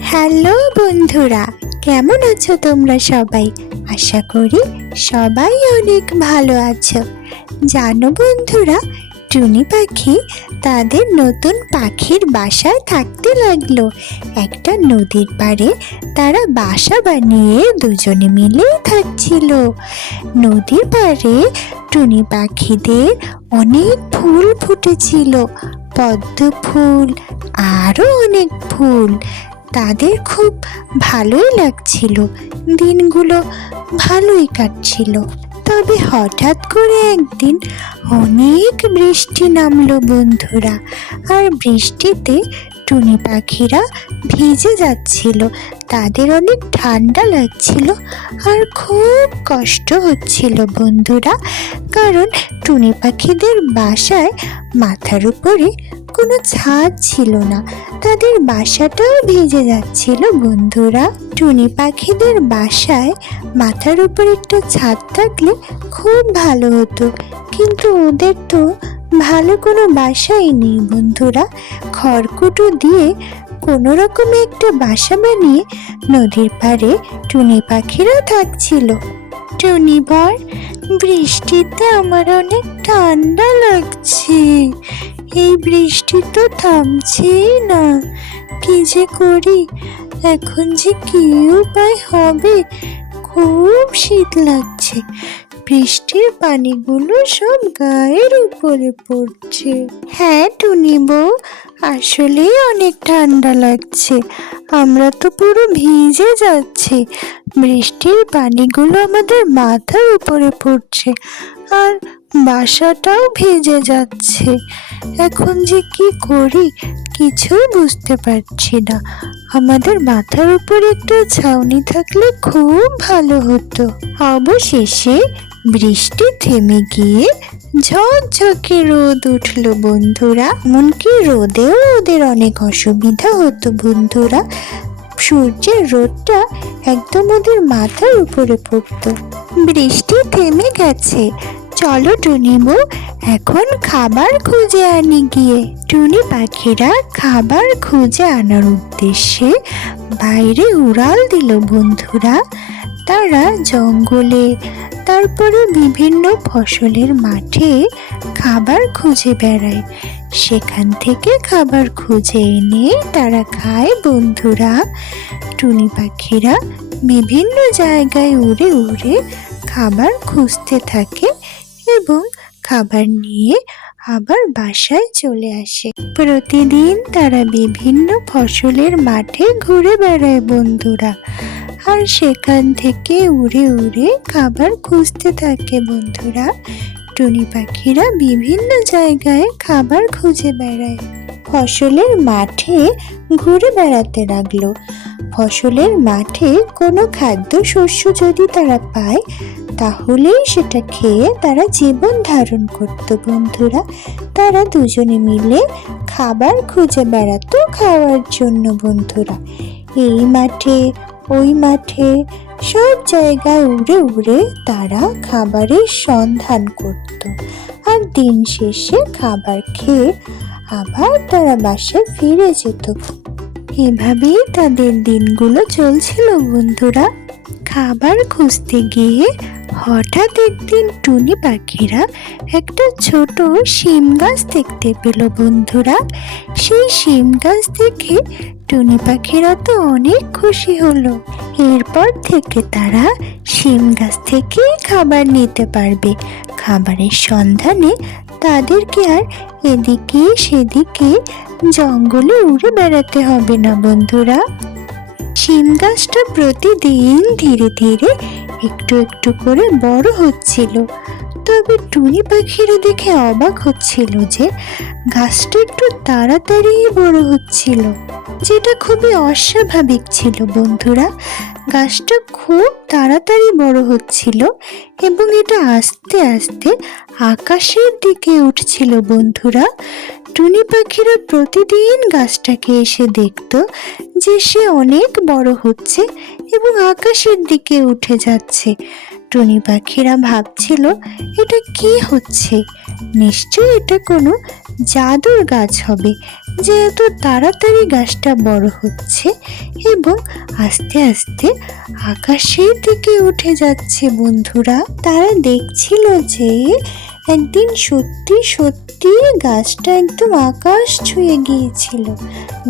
Hello বন্ধুরা, কেমন আছো তোমরা সবাই? আশা করি সবাই অনেক ভালো আছো। জানো বন্ধুরা, টুনি পাখি তাদের নতুন পাখির বাসায় থাকতে লাগল। একটা নদীর পাড়ে তারা বাসা বানিয়ে দুজনে মিলেই থাকছিল। নদীর পাড়ে টুনি পাখিদের অনেক ফুল ফুটেছিল। পদ্ম ফুল আরও অনেক ফুল। তাদের খুব ভালোই লাগছিল। দিনগুলো ভালোই কাটছিল। তবে হঠাৎ করে একদিন অনেক বৃষ্টি নামলো বন্ধুরা। আর বৃষ্টিতে টুনি পাখিরা ভিজে যাচ্ছিল। তাদের অনেক ঠান্ডা লাগছিল আর খুব কষ্ট হচ্ছিল বন্ধুরা, কারণ টুনি পাখিদের বাসায় মাথার উপরে কোনো ছাদ ছিল না। তাদের বাসাটাও ভিজে যাচ্ছিল বন্ধুরা। টুনি পাখিদের বাসায় মাথার উপর একটা ছাদ থাকলে খুব ভালো হতো, কিন্তু ওদের তো ভালো কোনো বাসাই নেই, বন্ধুরা। খড়কুটো দিয়ে কোনো রকমে একটা বাসা বানিয়ে নদীর পাড়ে টুনি পাখিরা থাকছিল। টুনি বর, বৃষ্টিতে আমার অনেক ঠান্ডা লাগছে। এই বৃষ্টি তো থামছেই না। কি যে করি? এখন যে কি উপায় হবে, খুব শীত লাগছে। বৃষ্টির পানিগুলো সব গায়ের উপরে পড়ছে। হ্যাঁ টুনি বউ, আসলেই অনেক ঠান্ডা লাগছে। আমরা তো পুরো ভিজে যাচ্ছি। বৃষ্টির পানিগুলো আমাদের মাথার উপরে পড়ছে আর বাসাটাও ভিজে যাচ্ছে। এখন যে কি করি কিছুই বুঝতে পারছি না। আমাদের মাথার উপর একটা ছাউনি থাকলে খুব ভালো হতো। অবশেষে বৃষ্টি থেমে গিয়ে ঝকঝকে রোদ উঠল, বন্ধুরা। এমনকি রোদেও ওদের অনেক অসুবিধা হতো, বন্ধুরা। সূর্যের রোদটা একদম ওদের মাথার উপরে পড়তো। বৃষ্টি থেমে গেছে। চলো টুনিমু এখন খাবার খুঁজে আনি গিয়ে। টুনি পাখিরা খাবার খুঁজে আনার উদ্দেশ্যে বাইরে উড়াল দিল, বন্ধুরা। তারা জঙ্গলে, তারপরে বিভিন্ন ফসলের মাঠে খাবার খুঁজে বেড়ায়। সেখান থেকে খাবার খুঁজে এনে তারা খায় বন্ধুরা, টুনি পাখিরা বিভিন্ন জায়গায় উড়ে উড়ে খাবার খুঁজতে থাকে এবং খাবার নিয়ে আবার বাসায় চলে আসে। প্রতিদিন তারা বিভিন্ন ফসলের মাঠে ঘুরে বেড়ায় বন্ধুরা। আর সেখান থেকে উড়ে উড়ে খাবার খুঁজতে থাকে বন্ধুরা। টুনি পাখিরা বিভিন্ন জায়গায় খাবার খুঁজে বেড়ায়। ফসলের মাঠে ঘুরে বেড়াতে লাগল। ফসলের মাঠে কোনো খাদ্য শস্য যদি তারা পায়, তাহলেই সেটা খেয়ে তারা জীবন ধারণ করত বন্ধুরা। তারা দুজনে মিলে খাবার খুঁজে বেড়াতো খাওয়ার জন্য বন্ধুরা। এই মাঠে ওই মাঠে সব জায়গায় উড়ে উড়ে তারা খাবারের সন্ধান করত। আর দিন শেষে খাবার খেয়ে আবার তারা বাসায় ফিরে যেত। এভাবেই তাদের দিনগুলো চলছিল বন্ধুরা। খাবার খুঁজতে গিয়ে হঠাৎ একদিন টুনি পাখিরা একটা ছোট শিম গাছ দেখতে পেল বন্ধুরা। সেই শিম গাছ দেখে টুনি পাখিরা তো অনেক খুশি হলো। এরপর থেকে তারা শিম গাছ থেকে খাবার নিতে পারবে। খাবারের সন্ধানে তাদেরকে আর এদিকে সেদিকে জঙ্গলে উড়ে বেড়াতে হবে না বন্ধুরা। শিম গাছটা প্রতিদিন ধীরে ধীরে একটু একটু করে বড় হচ্ছিল। তবে টুনি পাখিরা দেখে অবাক হচ্ছিল যে গাছটা একটু তাড়াতাড়ি বড় হচ্ছিল, যেটা খুবই অস্বাভাবিক ছিল বন্ধুরা। গাছটা খুব তাড়াতাড়ি বড় হচ্ছিল এবং এটা আস্তে আস্তে আকাশের দিকে উঠছিল, বন্ধুরা। টুনি পাখিরা প্রতিদিন গাছটাকে এসে দেখত যে সে অনেক বড় হচ্ছে এবং আকাশের দিকে উঠে যাচ্ছে। টুনি পাখিরা ভাবছিল, এটা কি হচ্ছে? নিশ্চয়ই এটা কোনো জাদুর গাছ হবে, যেহেতু তাড়াতাড়ি গাছটা বড় হচ্ছে এবং আস্তে আস্তে আকাশের দিকে উঠে যাচ্ছে। বন্ধুরা, তারা দেখছিল যে একদিন সত্যি সত্যি গাছটা একদম আকাশ ছুঁয়ে গিয়েছিল।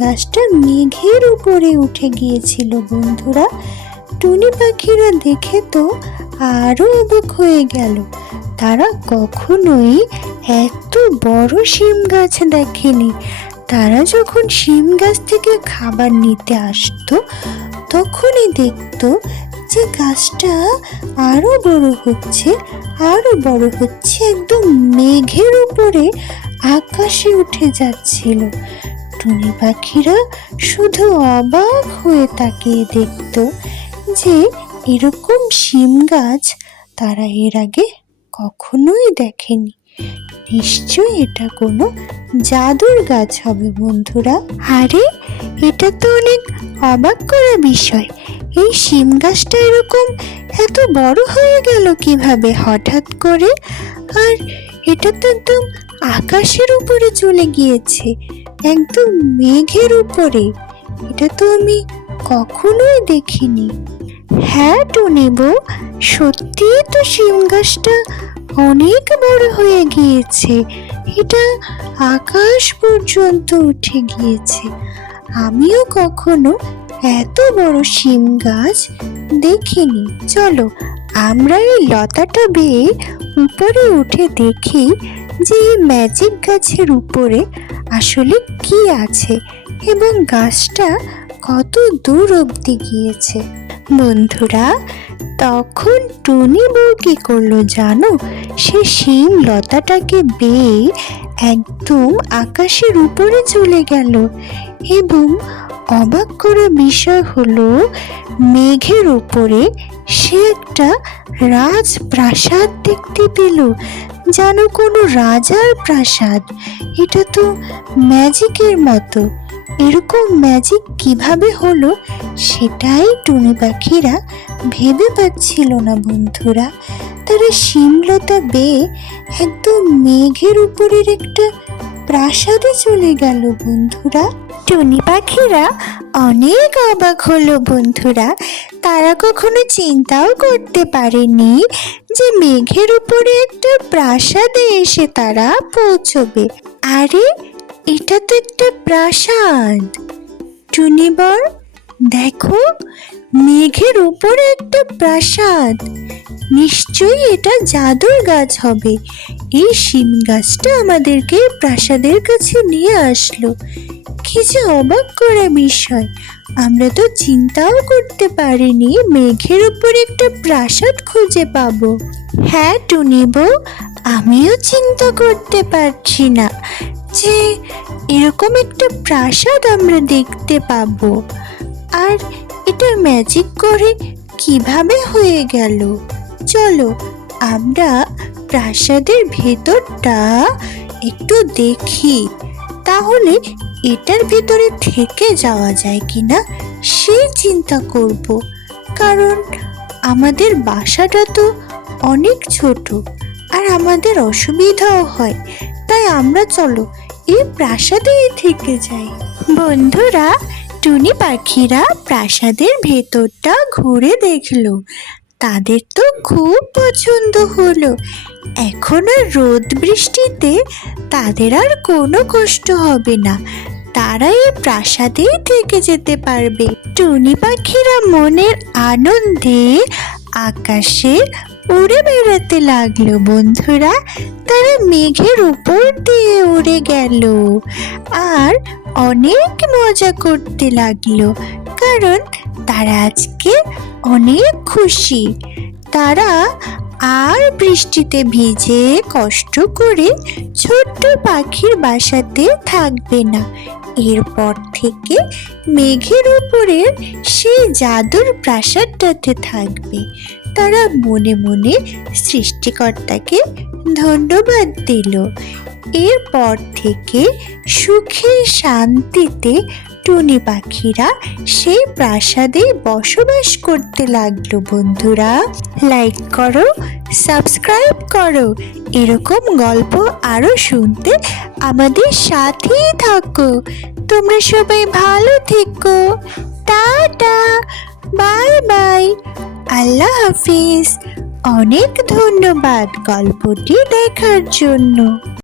গাছটা মেঘের উপরে উঠে গিয়েছিল, বন্ধুরা। টুনি পাখিরা দেখে তো আরও অবাক হয়ে গেল। তারা কখনোই এত বড় শিম গাছ দেখেনি। তারা যখন শিম গাছ থেকে খাবার নিতে আসতো, তখনই দেখতো যে গাছটা আরও বড় হচ্ছে আরও বড় হচ্ছে, একদম মেঘের উপরে আকাশে উঠে যাচ্ছিল। টুনি পাখিরা শুধু অবাক হয়ে তাকিয়ে দেখতো যে এরকম শিম গাছ তারা এর আগে কখনোই দেখেনি। নিশ্চয়ই এটা কোনো জাদুর গাছ হবে বন্ধুরা। আরে, এটা তো অনেক অবাক করা বিষয়। এই শিম গাছটা এরকম এত বড় হয়ে গেল কীভাবে হঠাৎ করে? আর এটা তো একদম আকাশের উপরে চলে গিয়েছে, একদম মেঘের উপরে। এটা তো আমি কখনোই দেখিনি। হ্যাঁ টুনিবু সত্যিই তো শিম গাছটা অনেক বড় হয়ে গিয়েছে। এটা আকাশ পর্যন্ত উঠে গিয়েছে। আমিও কখনো এত বড় শিম গাছ দেখিনি। চলো, আমরা এই লতাটা বেয়ে উপরে উঠে দেখি যে এই ম্যাজিক গাছের উপরে আসলে কি আছে এবং গাছটা কত দূর অবধি গিয়েছে। বন্ধুরা, তখন টুনি বউ কি করল জানো? সে শিম লতাটাকে বেয়ে একদম আকাশের উপরে চলে গেল এবং অবাক করা বিষয় হলো, মেঘের উপরে সে একটা রাজপ্রাসাদ দেখতে পেল। যেন কোনো রাজার প্রাসাদ। এটা তো ম্যাজিকের মতো। এরকম ম্যাজিক কীভাবে হলো সেটাই টুনি পাখিরা ভেবে পাচ্ছিল না বন্ধুরা। তারা শিমলতা বেয়ে একদম মেঘের উপরের একটা প্রাসাদে চলে গেল বন্ধুরা। টুনি পাখিরা অনেক অবাক হলো বন্ধুরা। তারা কখনো চিন্তাও করতে পারেনি যে মেঘের উপরে একটা প্রাসাদে এসে তারা পৌঁছবে। আরে এটা তো একটা প্রাসাদ। টুনিবর দেখো, মেঘের উপরে একটা প্রাসাদ। নিশ্চয়ই এটা জাদুর গাছ হবে। এই শিম গাছটা আমাদেরকে প্রাসাদের কাছে নিয়ে আসলো। কি যে অবাক করা বিষয়। আমরা তো চিন্তাও করতে পারিনি মেঘের উপর একটা প্রাসাদ খুঁজে পাবো। হ্যাঁ টুনিবো আমিও চিন্তা করতে পারছি না। যে এরকম একটা প্রাসাদ আমরা দেখতে পাবো। আর এটা ম্যাজিক করে কীভাবে হয়ে গেল? চলো আমরা প্রাসাদের ভেতরটা একটু দেখি। তাহলে এটার ভেতরে থেকে যাওয়া যায় কিনা সেই চিন্তা করব। কারণ আমাদের বাসাটা তো অনেক ছোট আর আমাদের অসুবিধাও হয়। তাই আমরা চলো এই প্রাসাদেই থেকে যায় বন্ধুরা, টুনি পাখিরা প্রাসাদের ভেতরটা ঘুরে দেখল। তাদের তো খুব পছন্দ হলো। এখন আর রোদ বৃষ্টিতে তাদের আর কোনো কষ্ট হবে না। তারা এই প্রাসাদেই থেকে যেতে পারবে। টুনি পাখিরা মনের আনন্দে আকাশে উড়ে বেড়াতে লাগল বন্ধুরা। তারা মেঘের উপর দিয়ে উড়ে গেল আর অনেক মজা করতে লাগল, কারণ তারা আজকে অনেক খুশি। তারা আর বৃষ্টিতে ভিজে কষ্ট করে ছোট্ট পাখির বাসাতে থাকবে না। এরপর থেকে মেঘের উপরের সেই জাদুর প্রাসাদটাতে থাকবে। তারা মনে মনে সৃষ্টিকর্তাকে ধন্যবাদ দিল। এরপর থেকে সুখে শান্তিতে টুনি পাখিরা সেই প্রাসাদে বসবাস করতে লাগল বন্ধুরা। লাইক করো সাবস্ক্রাইব করো। এরকম গল্প আরও শুনতে আমাদের সাথেই থাকো। তোমরা সবাই ভালো থেকো। Tata, bye bye. আল্লাহ হাফিজ। অনেক ধন্যবাদ গল্পটি দেখার জন্য।